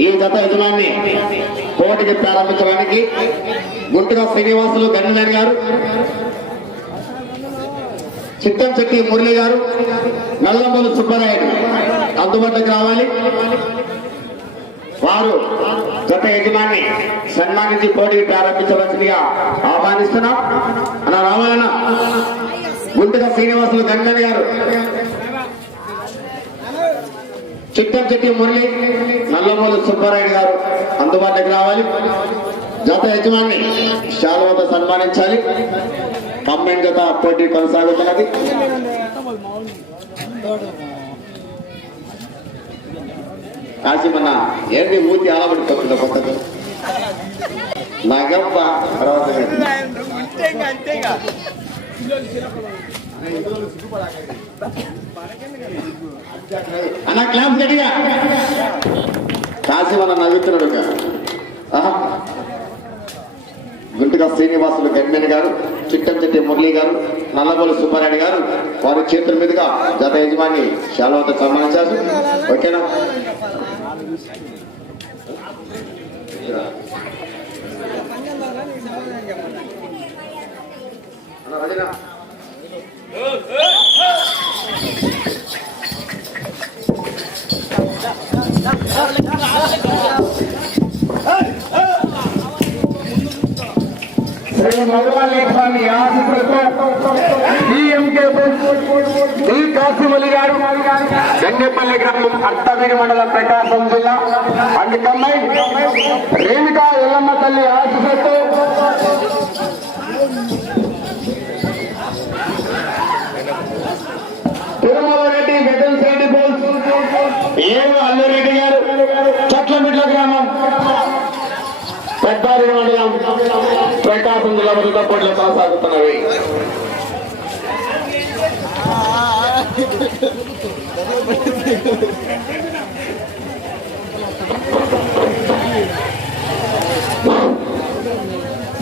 ఈ గత యజమాన్ని పోటీకి ప్రారంభించడానికి గుంటుగా శ్రీనివాసులు గన్నెలని గారు చిత్తం చెట్టి మురళి గారు నల్లమూలు సుబ్బరాయుడు అందుబాటులోకి రావాలి. వారు గత యజమాన్ని సన్మానించి పోటీకి ప్రారంభించవలసిందిగా ఆహ్వానిస్తున్నాం. అలా రావాలన్నా గుంటుగా శ్రీనివాసులు గన్నెలని గారు చిట్టం చెట్టి మురళి నల్లమూలు సుబ్బారాయుడు గారు అందుబాటులోకి రావాలి. జత యజమాని శాలువతో సన్మానించాలి. కంబైన్ జత పోటీ కొనసాగుతున్నది. కాశీమన్న ఏంటి మూతి అలబడిపోతుంది కొత్తగా నగప్ప తర్వాత అన్న క్లాస్ గట్టిగా. కాశీమన్న నవ్వుతున్నాడు గుంటుగా శ్రీనివాసులు గన్మెన్ గారు చిట్టం చెట్టి మురళి గారు నల్లబోలు సుబ్బారెడ్డి గారు వారి చేతుల మీదుగా జత యజమాని శాలవత సన్మానించారు ఓకేనా? రజనా. శ్రీ మధువాలి స్వామి ఆశీస్సులతో డిఎంకే డి కాసిమలి గారు గంగపల్లి గ్రామం అట్టవీరి మండలం ప్రకాశం జిల్లా అందుకమ్మై రేణుకా ఎల్లమ్మ తల్లి ఆశీస్సులతో తిరుమల రెడ్డి వెదన్ రెడ్డి బోల్స్ ఏడు అల్లురెడ్డి గారు చట్లమిట్ల గ్రామం పెద్దారి మండలం ప్రకాశం జిల్లా వద్ద కొనసాగుతున్నవి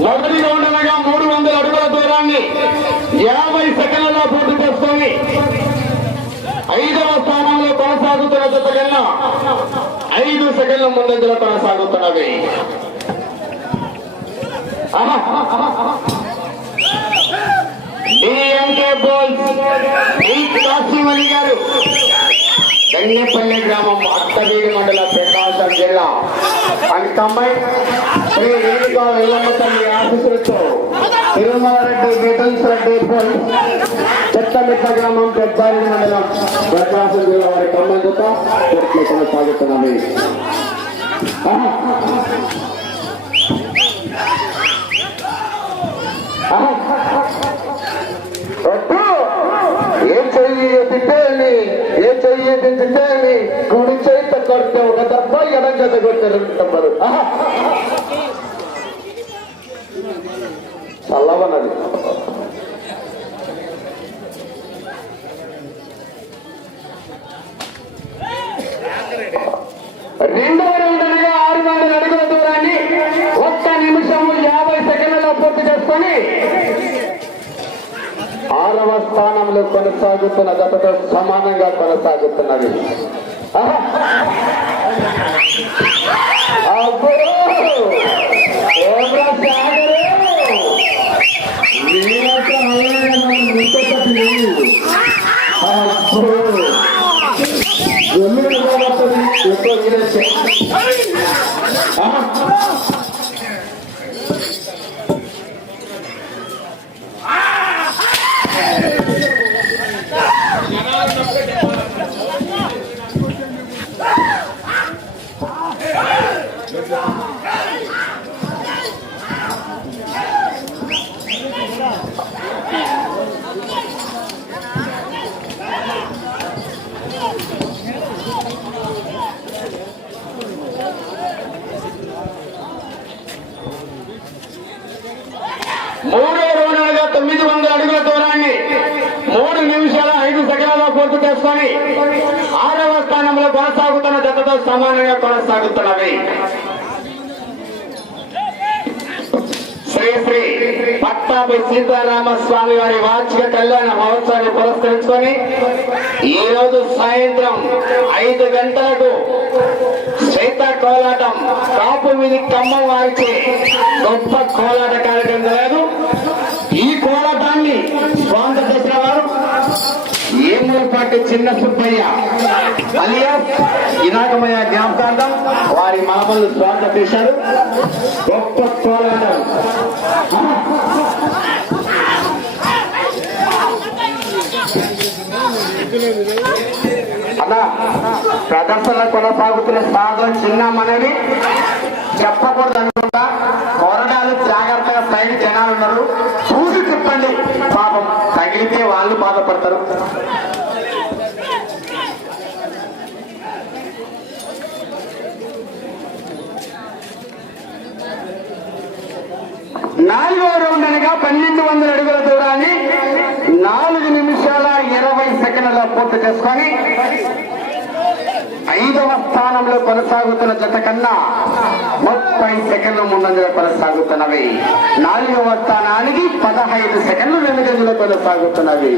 మొదటి రౌండ్ అనగా మూడు వందల అడుగుల దూరాన్ని యాభై సెకండ్లలో పూర్తి చేసుకొని ఐదవ స్థానంలో కొనసాగుతున్న జత కన్నా ఐదు సెకండ్ల ముందంజలో కొనసాగుతున్నవి. డిఎంకే బోల్స్ కాశీమణి గారు గంగపల్లి గ్రామం అత్తవీడి మండల ప్రకాశం జిల్లా. అంకమ్మై శ్రీ రేణుకా వెల్లమ్మ తల్లి ఆఫీసులతో తిరుమల రెడ్డి విటన్స్ రెడ్డి చెత్తమిట్ట గ్రామం పెద్దారి మండలం ప్రకాశం జిల్లా వారి కమ్మందుతో పూర్తి చెయ్యి తిట్టేయండి కుడి చేత కొడితే ఒక దెబ్బ ఎడం చేత కొడితే రెండు దెబ్బలు ఆరవ స్థానంలో కొనసాగుతున్న గతతో సమానంగా కొనసాగుతున్నది అప్పుడు Hey! పూర్తి ఆరవ స్థానంలో కొనసాగుతున్న జతతో సమానంగా కొనసాగుతున్నవి. శ్రీ శ్రీ పట్టాభి సీతారామ స్వామి వారి వార్షిక కళ్యాణ మహోత్సవాన్ని పురస్కరించుకొని ఈ రోజు సాయంత్రం ఐదు గంటలకు శ్వేత కోలాటం కాపు మీది కమ్మం వారిచే గొప్ప కోలాట కార్యక్రమం జరగదు ఈ కోలాటాన్ని స్వాంత చేసిన వారు పాటి చిన్న సుబ్బయ్య. అలియాస్ ఇనాకమయ్య జ్ఞాపకార్థం వారి మామలు స్వాగతం చేశారు. గొప్ప కోలాటం అలా ప్రదర్శన కొనసాగుతున్న సాధన చిన్న మనవి చెప్పకూడదు అనుకుంటా కొరడాలు జాగ్రత్తగా సైడ్ జనాలు ఉన్నారు. చూసి చెప్పండి. పాపం తగిలితే వాళ్ళు బాధపడతారు. నాలుగో రౌండ్ అనగా పన్నెండు వందల అడుగుల దూరాన్ని నాలుగు నిమిషాల ఇరవై సెకండ్ల పూర్తి చేసుకొని ఐదవ స్థానంలో కొనసాగుతున్న జత కన్నా ముప్పై సెకండ్ల ముందంజలో కొనసాగుతున్నవి. నాలుగవ స్థానానికి పదహైదు సెకండ్లు వెనుగంజలో కొనసాగుతున్నవి.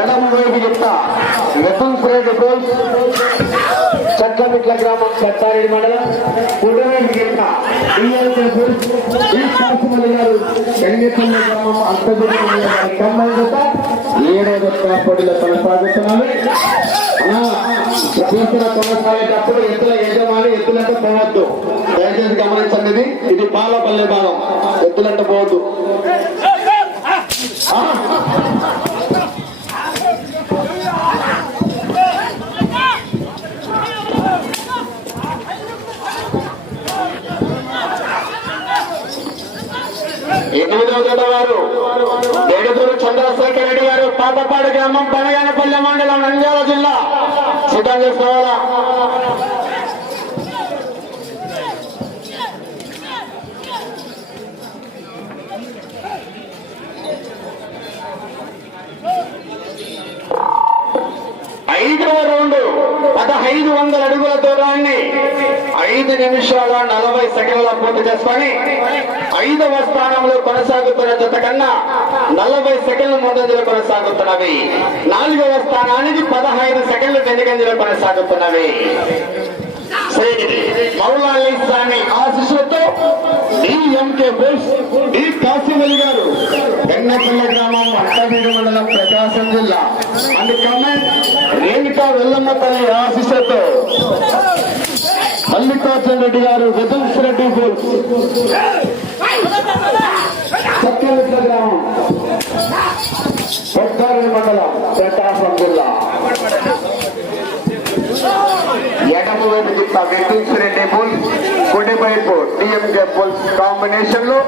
ఎడమ వైపు చెప్తా. మిథున్ శ్రేణి గోల్స్ చక్కమిట్ల గ్రామం సత్తారెడ్డి మండలం కుటుంబానికి చెప్తా డిఎల్సీ గోల్స్ ఈ కాసుమల్లి గారు గంగేపల్లి గ్రామం అంతర్జాతీయ మండలం కమ్మల్ జత ఏడో జత పోటీలో కొనసాగుతున్నాను ప్రదర్శన కొనసాగేటప్పుడు ఎత్తుల యజమాని ఎద్దులంటే పోవద్దు. దయచేసి గమనించండి ఇది. పాలపల్లె భాగం. ఎద్దులంటే పోవద్దు. ఎనిమిదవ జత వారు ఏడుగురు చంద్రశేఖర్ రెడ్డి గారు పాతపాడు గ్రామం పనగానపల్లె మండలం నంద్యాల జిల్లా. సిద్ధం చేసుకోవాలా? ఐదవ రౌండ్ పదహైదు వందల అడుగుల దూరాన్ని ఐదు నిమిషాల నలభై సెకండ్ల పూర్తి చేసుకొని ఐదవ స్థానంలో కొనసాగుతున్న జత కన్నా నలభై సెకండ్ల ముందంజలో కొనసాగుతున్నవి. నాలుగవ స్థానానికి పదహైదు సెకండ్లు వెనుకంజలో కొనసాగుతున్నవి. శ్రీ మౌలాలి స్వామి ఆశీస్సులతో డిఎంకే బోస్ డి కాశీవలి గారు గన్నపల్లి గ్రామం అట్టవీడు మండలం ప్రకాశం జిల్లా. అండ్ కమెంట్ రేణుకా వెల్లమ్మ తల్లి ఆశీస్సులతో మల్లికార్జున రెడ్డి గారు విధంస్ రెడ్డి బోస్. చక్కెరట్ల గ్రామం. కొట్టారెడ్డి మండలం ప్రకాశం జిల్లా. ఎడమ వైపు దిప్ప వెంకటేశ్వర రెడ్డి బుల్ కుడి డిఎంకే బుల్స్ కాంబినేషన్లో.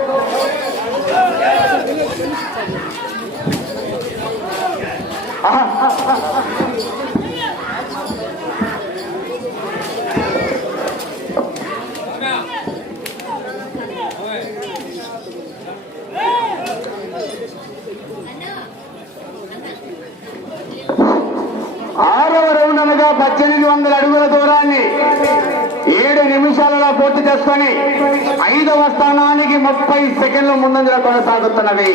ఆరవ రౌండ్ అనగా పద్దెనిమిది వందల అడుగుల దూరాన్ని ఏడు నిమిషాలలో పూర్తి చేసుకొని ఐదవ స్థానానికి ముప్పై సెకండ్లు ముందంజలో కొనసాగుతున్నవి.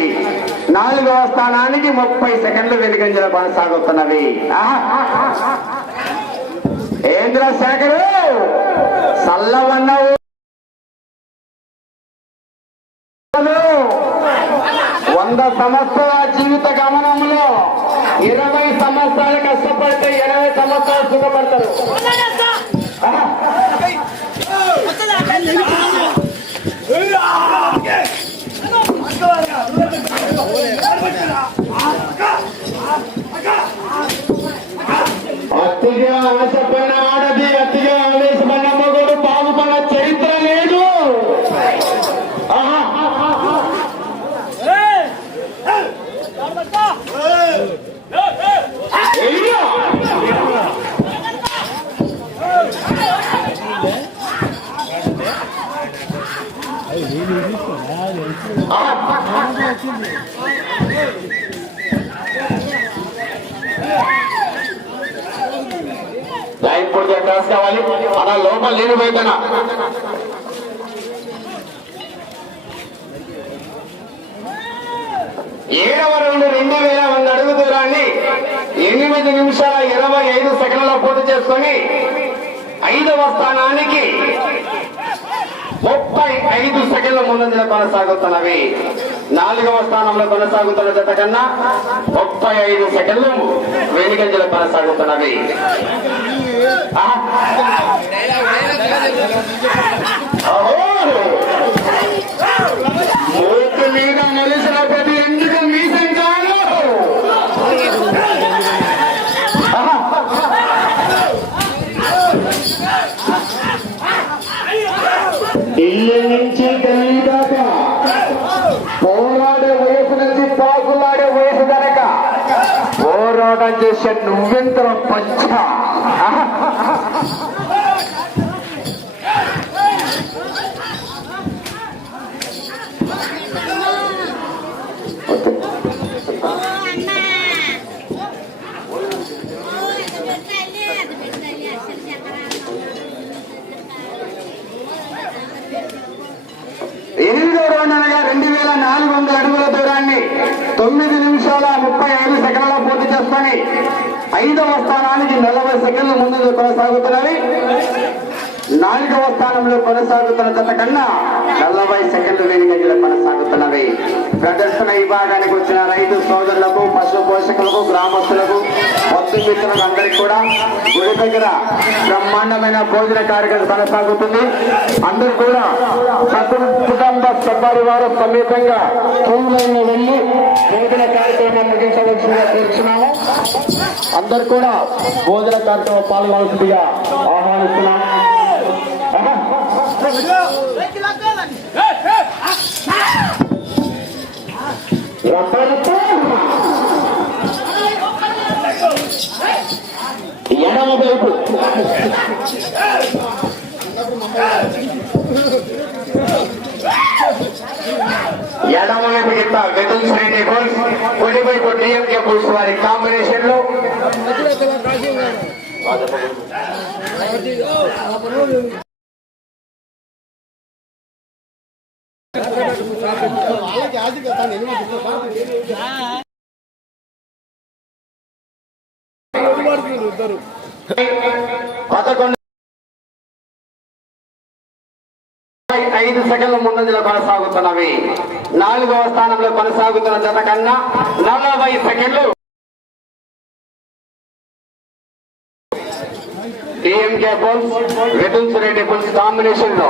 నాలుగవ స్థానానికి ముప్పై సెకండ్లు వెనుకంజలో కొనసాగుతున్నవి. ఆహా! ఏంద్ర శేఖరు? సల్లవన్నవు వంద సంవత్సరాల జీవిత గమనంలో ఇరవై సంవత్సరాలు కష్టపడితే ఇరవై సంవత్సరాలు సుఖపడతారు. అతిగా ఆశపడిన ఆడది అతిగా ఆవేశపడిన మగోడు బాగుపడిన చరిత్ర లేదు ఆహా లైన్ లోపల లేని బయటన ఏడవ రెండు రెండు వేల వంద అడుగు దూరాన్ని ఎనిమిది నిమిషాల ఇరవై ఐదు సెకండ్ల పోటీ చేసుకొని ఐదవ స్థానానికి ముప్పై ఐదు సెకండ్ల ముందంజలో కొనసాగుతున్నవి నాలుగవ స్థానంలో కొనసాగుతున్న జత కన్నా ముప్పై ఐదు సెకండ్లు వెనుకంజలో కొనసాగుతున్నవి మూకు మీద నలిసిన ప్రతి ఎందుకు మీసం ఇల్లు నుంచి ఢిల్లీ దాకా. పోరాడే వయసు నుంచి పాకులాడే వయసు కనుక పోరాటం చేసే నువ్వెంత పంచా ఓ అన్నా ఓ అది పెట్టాలి అది పెట్టాలి అసలు ఎనిమిదో రౌండ్ అనగా రెండు వేల నాలుగు వందల అడుగుల దూరాన్ని తొమ్మిది నిమిషాల ముప్పై ఐదు సెకండ్ల స్థానాన్ని. ఐదవ స్థానానికి నలభై సెకండ్ల ముందు కొనసాగుతున్నవి నాలుగవ స్థానంలో కొనసాగుతున్న జత కన్నా నలభై సెకండ్లు వెనుగంజలో కొనసాగుతున్నవి. ప్రదర్శన విభాగానికి వచ్చిన రైతు సోదరులకు పశు పోషకులకు గ్రామస్తులకు వస్తు మిత్రులకు అందరికీ కూడా గుడి దగ్గర బ్రహ్మాండమైన భోజన కార్యక్రమం కొనసాగుతుంది. అందరూ కూడా కుటుంబ సపరివార సమేతంగా పూలైన వెళ్ళి భోజన కార్యక్రమం ముగించవలసిందిగా కోరుచున్నాము. అందరు కూడా భోజన కార్యక్రమం పాల్గొనాల్సిందిగా ఆహ్వానిస్తున్నాము. ఎడమ వైపు ఎడమ వైపు కింద వెతుల్ శ్రేణి బోల్స్ కుడి వైపు డిఎంకే బోల్స్ వారి కాంబినేషన్లో వాళ్ళకి ఆర్థిక కదా ఇద్దరు పదకొండు ఐదు సెకండ్ల ముందంజలో కొనసాగుతున్నవి. నాలుగవ స్థానంలో కొనసాగుతున్న జత కన్నా నలభై సెకండ్లు. టీఎంకే పుల్స్ రెడ్డి పుల్స్ కాంబినేషన్లో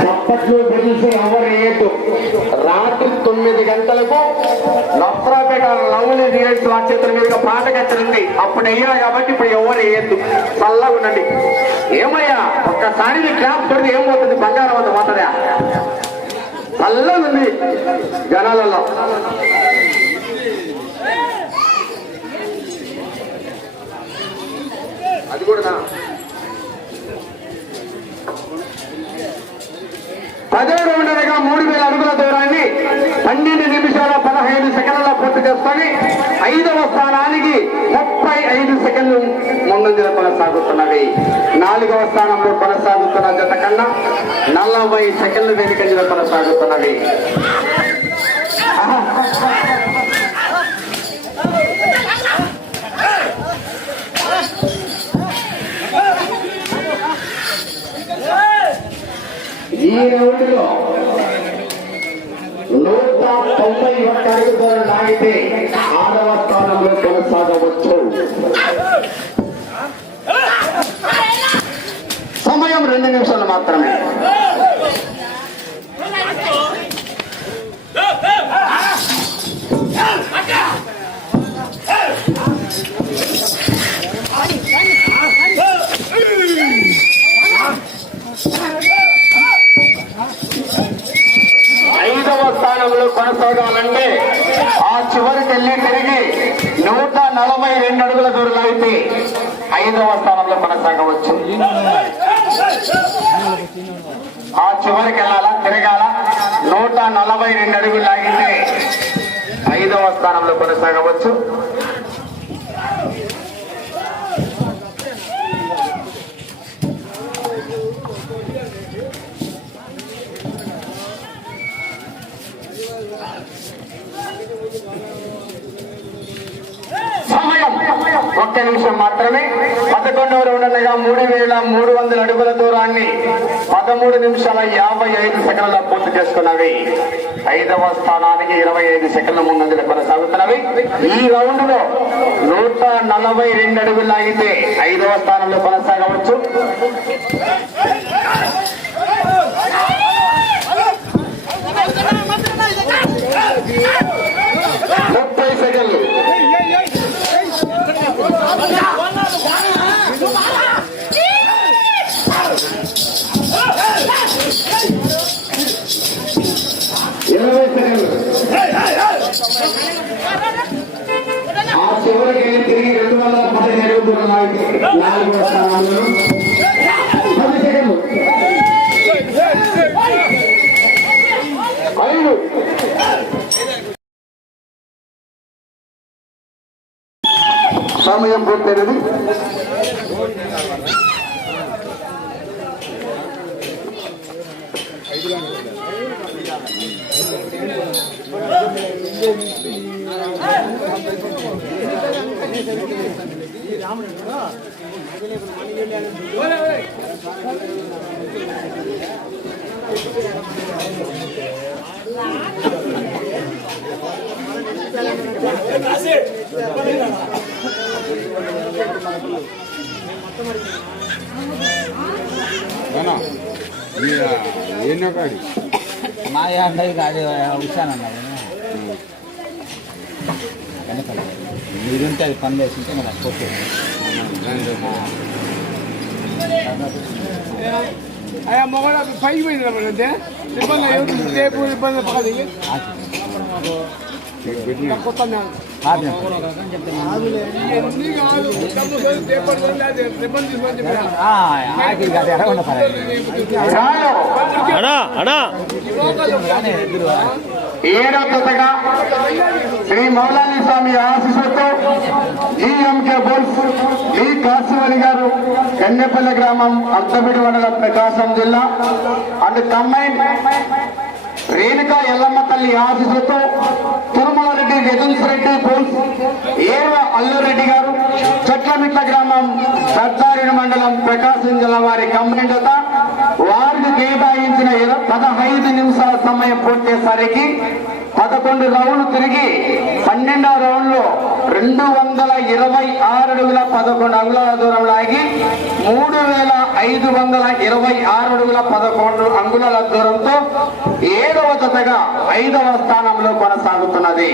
చప్పట్లు ఎవరు రాత్రి తొమ్మిది గంటలకు లవ్లీ రీల్స్ వారి చేతుల మీదుగా పాట కట్టండి అప్పుడు అయ్యా కాబట్టి ఇప్పుడు ఎవరు వేయద్దు. చల్లగా ఉండండి. ఏమయ్యా ఒక్కసారి నీ క్లాప్ కొడితే ఏమవుతుంది? బంగారం అంత పోతుందా? చల్లగా ఉంది జనాలలో. అది కూడా పదో రౌండర్గా మూడు వేల అడుగుల దూరాన్ని పన్నెండు నిమిషాల పదహైదు సెకండ్ల పూర్తి చేసుకొని ఐదవ స్థానానికి ముప్పై ఐదు సెకండ్లు కొనసాగుతున్నవి నాలుగవ స్థానంలో కొనసాగుతున్న జత కన్నా నలభై సెకండ్లు వెనుకంజలో కొనసాగుతున్నవి ఈ రౌండ్లో తొంభై ఒక్క అడుగు దూరం లాగితే ఆరవ స్థానంలో కొనసాగవచ్చు సమయం రెండు నిమిషాలు మాత్రమే ఐదవ స్థానంలో కొనసాగాలంటే ఆ చివరికి వెళ్ళి తిరిగి నూట నలభై రెండు అడుగుల దూరంలో అయితే ఐదవ స్థానంలో కొనసాగవచ్చు. ఆ చివరికి వెళ్ళాలా? తిరగాల? నూట నలభై రెండు అడుగులు లాగితే ఐదవ స్థానంలో కొనసాగవచ్చు. ఒక్క నిమిషం మాత్రమే. పదకొండవ రౌండ్గా మూడు వేల మూడు వందల అడుగుల దూరాన్ని పదమూడు నిమిషాల యాభై ఐదు సెకండ్ల పూర్తి చేసుకున్నవి. ఐదవ స్థానానికి ఇరవై ఐదు సెకండ్ల ముందంజలు కొనసాగుతున్నవి. ఈ రౌండ్లో నూట నలభై రెండు అడుగులు అయితే ఐదవ స్థానంలో కొనసాగవచ్చు. ముప్పై సెకండ్లు. ఇరవై సెకండ్లు ఆ చివరికి వెళ్ళి తిరిగి రెండు వందల పదిహేడు దూరం ఆగి పది సెకండ్లు ఐదు సమయం పూర్తయినది ఎన్నో కాడి మా యాభైకి అది వచ్చానన్నా వెనకాల మీరుంటే అది పని వేసుంటే మరి కొట్టు అయ్యా మొగడ పైకి పోయింది అంటే ఇబ్బంది అయ్యి రేపు ఇబ్బంది పక్కది కొత్త ఎన్ని కాదు డబ్బు ఏడో కొత్తగా శ్రీ మౌలాని స్వామి ఆశీస్సులతో ఈఎంకే బోల్స్ ఈ కాశీవలి గారు ఎన్నెపల్లి గ్రామం అర్థపేట మండలం ప్రకాశం జిల్లా. అండ్ కంబైన్ రేణుకా ఎల్లమ్మ తల్లి ఆశీస్సుతో తిరుమల రెడ్డి యదున్స్ రెడ్డి బోల్స్ ఏర్వ అల్లురెడ్డి గారు. చెట్లమిట్ల గ్రామం సర్దారిని మండలం ప్రకాశం జిల్లా వారి కంబైన్ జత కేటాయించిన పదహైదు నిమిషాల సమయం పూర్తయ్యేసరికి పదకొండు రౌండ్లు తిరిగి పన్నెండవ రౌండ్లో రెండు వందల ఇరవై ఆరు అడుగుల పదకొండు అంగుళాల దూరం లాగి మూడు వేల ఐదు వందల ఇరవై ఆరు అడుగుల పదకొండు అంగుళాల దూరంతో ఏడవ జతగా ఐదవ స్థానంలో కొనసాగుతున్నది.